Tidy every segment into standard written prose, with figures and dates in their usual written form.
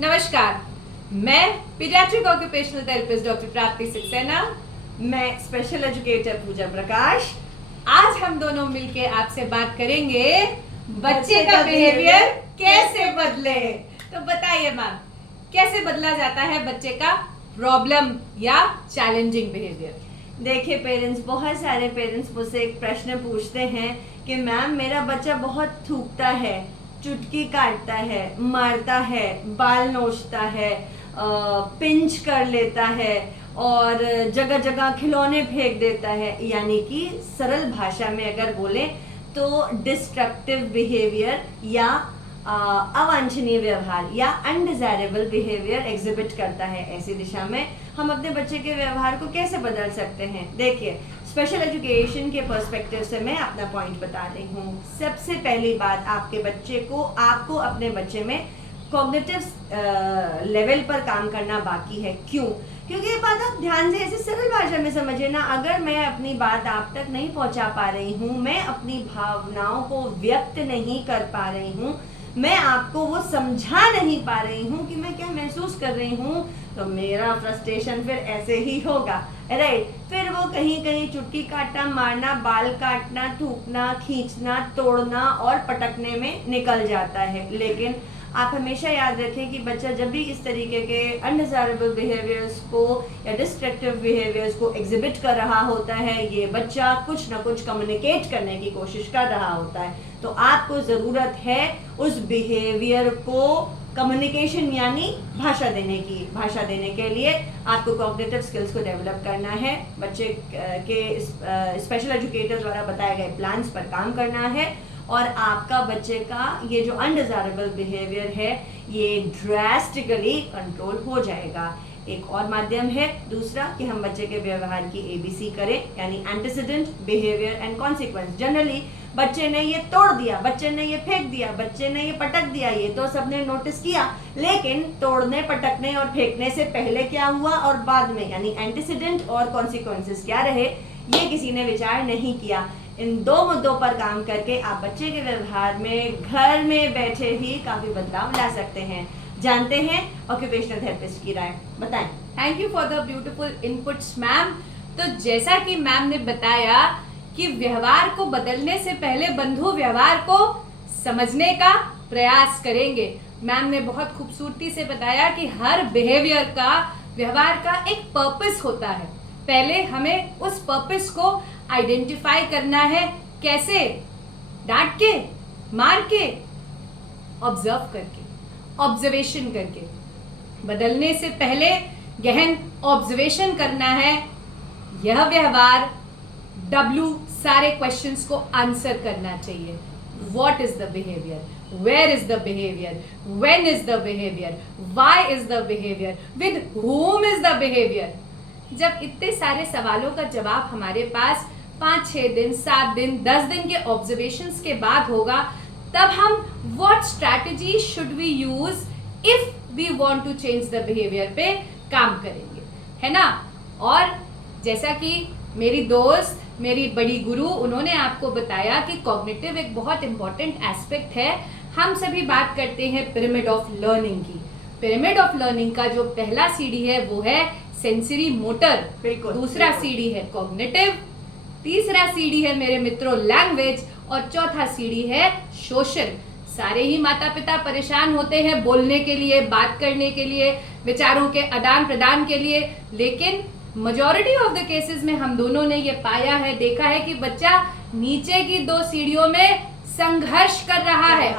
नमस्कार, मैं paediatric occupational therapist doctor प्राप्ति सक्सेना। मैं स्पेशल एजुकेटर पूजा प्रकाश। आज हम दोनों मिलके आपसे बात करेंगे बच्चे का बिहेवियर कैसे बदले। तो बताइए मैम, कैसे बदला जाता है बच्चे का प्रॉब्लम या चैलेंजिंग बिहेवियर? देखिए पेरेंट्स, बहुत सारे पेरेंट्स मुझसे एक प्रश्न पूछते हैं कि मैम मेरा बच्चा बहुत थूकता है, चुटकी काटता है, मारता है, बाल नोचता है, पिंच कर लेता है और जगह जगह खिलौने फेंक देता है। यानी कि सरल भाषा में अगर बोले तो डिस्ट्रक्टिव बिहेवियर या अवांछनीय व्यवहार या अनडिजायरेबल बिहेवियर एग्जिबिट करता है। ऐसी दिशा में हम अपने बच्चे के व्यवहार को कैसे बदल सकते हैं? देखिए, स्पेशल एजुकेशन के पर्सपेक्टिव से मैं अपना पॉइंट बता रही हूँ। सबसे पहली बात, आपको अपने बच्चे में कॉग्निटिव लेवल पर काम करना बाकी है। क्यों? क्योंकि ये बात आप ध्यान से ऐसे सरल भाषा में समझिए ना। अगर मैं अपनी बात आप तक नहीं पहुंचा पा रही हूँ, मैं अपनी भावनाओं को व्यक्त नहीं कर पा रही हूँ, मैं आपको वो समझा नहीं पा रही हूँ कि मैं क्या महसूस कर रही हूँ, तो मेरा फ्रस्ट्रेशन फिर ऐसे ही होगा, राइट? फिर वो कहीं कहीं चुटकी काटना, मारना, बाल काटना, थूकना, खींचना, तोड़ना और पटकने में निकल जाता है। लेकिन आप हमेशा याद रखें कि बच्चा जब भी इस तरीके के अनडिजायरेबल बिहेवियर्स को या डिस्ट्रक्टिव बिहेवियर्स को एग्जिबिट कर रहा होता है, ये बच्चा कुछ ना कुछ कम्युनिकेट करने की कोशिश कर रहा होता है। तो आपको ज़रूरत है उस बिहेवियर को कम्युनिकेशन यानी भाषा देने के लिए आपको कॉग्निटिव स्किल्स को डेवलप करना है। बच्चे के स्पेशल एजुकेटर द्वारा बताए गए प्लान्स पर काम करना है और आपका बच्चे का ये जो अनडिजायरेबल बिहेवियर है ये ड्रास्टिकली कंट्रोल हो जाएगा। एक और माध्यम है दूसरा कि हम बच्चे के व्यवहार की ABC करें, यानी antecedent, behaviour and consequence. Generally बच्चे ने ये तोड़ दिया, बच्चे ने ये फेंक दिया, बच्चे ने ये पटक दिया, ये तो सबने नोटिस किया, लेकिन तोड़ने, पटकने और फेंकने से पहले क्या हुआ और बाद में, यानी एंटीसीडेंट और कॉन्सिक्वेंसेस क्या रहे, ये किसी ने विचार नहीं किया। इन दो मुद्दों पर काम करके आप बच्चे के व्यवहार में घर में बैठे ही काफी बदलाव ला सकते हैं। जानते हैं ऑक्यूपेशनल थेरेपिस्ट की राय, बताएं। Thank you for the beautiful inputs ma'am. तो जैसा कि मैम ने बताया कि व्यवहार को बदलने से पहले बंधु व्यवहार को समझने का प्रयास करेंगे। मैम ने बहुत खूबसूरती से बताया कि हर बिहेवियर का, व्यवहार का एक पर्पस होता है। पहले हमें उस पर्पस को आइडेंटिफाई करना है। कैसे? डांट के, मार के, ऑब्जर्व करके, ऑब्जर्वेशन करके। बदलने से पहले गहन ऑब्जर्वेशन करना है। यह व्यवहार W सारे क्वेश्चंस को आंसर करना चाहिए। What is the behavior? Where is the behavior? When is the behavior? Why is the behavior? With whom is the behavior? जब इतने सारे सवालों का जवाब हमारे पास 5-6 दिन, 7 दिन, 10 दिन के ऑब्जर्वेशंस के बाद होगा, तब हम what strategy should we use if we want to change the behavior पे काम करेंगे, है ना? और जैसा कि मेरी दोस्त, मेरी बड़ी गुरु, उन्होंने आपको बताया कि कॉग्निटिव एक बहुत इंपॉर्टेंट एस्पेक्ट है। हम सभी बात करते हैं पिरामिड ऑफ लर्निंग की। पिरामिड ऑफ लर्निंग का जो पहला सीढ़ी है वो है सेंसरी मोटर, दूसरा सीढ़ी है कॉग्निटिव, तीसरा सीढ़ी है मेरे मित्रों लैंग्वेज और चौथा सीढ़ी है सोशल। सारे ही माता पिता परेशान होते हैं बोलने के लिए, बात करने के लिए, विचारों के आदान प्रदान के लिए, लेकिन मेजॉरिटी ऑफ द केसेस में हम दोनों ने ये पाया है, देखा है कि बच्चा नीचे की 2 सीढ़ियों में संघर्ष कर रहा है।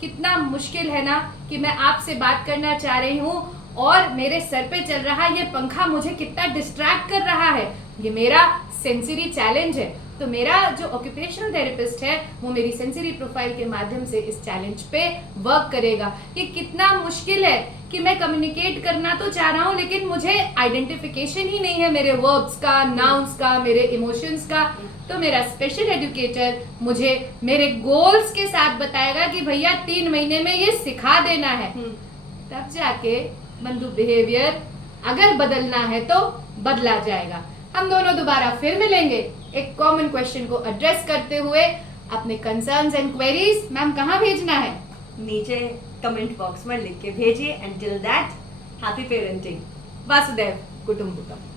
कितना मुश्किल है ना कि मैं आपसे बात करना चाह रही हूँ और मेरे सर पे चल रहा ये पंखा मुझे कितना डिस्ट्रैक्ट कर रहा है। ये मेरा सेंसरी चैलेंज है। तो मेरा जो ऑक्यूपेशनल थेरेपिस्ट है वो मेरी सेंसरी प्रोफाइल के माध्यम से इस चैलेंज पे वर्क करेगा। ये कितना मुश्किल है कि मैं कम्युनिकेट करना तो चाह रहा हूँ लेकिन मुझे आइडेंटिफिकेशन ही नहीं है मेरे वर्ब्स का, नाउन्स का, मेरे इमोशंस का। तो मेरा स्पेशल एजुकेटर मुझे मेरे गोल्स के साथ बताएगा कि भैया 3 महीने में ये सिखा देना है। तब जाके बंधु बिहेवियर अगर बदलना है तो बदला जाएगा। हम दोनों दोबारा फिर मिलेंगे एक कॉमन क्वेश्चन को एड्रेस करते हुए। अपने कंसर्न्स एंड क्वेरीज मैम कहाँ भेजना है? नीचे कमेंट बॉक्स में लिख के भेजिए and till that happy parenting वासुदेव कुटुंबकम.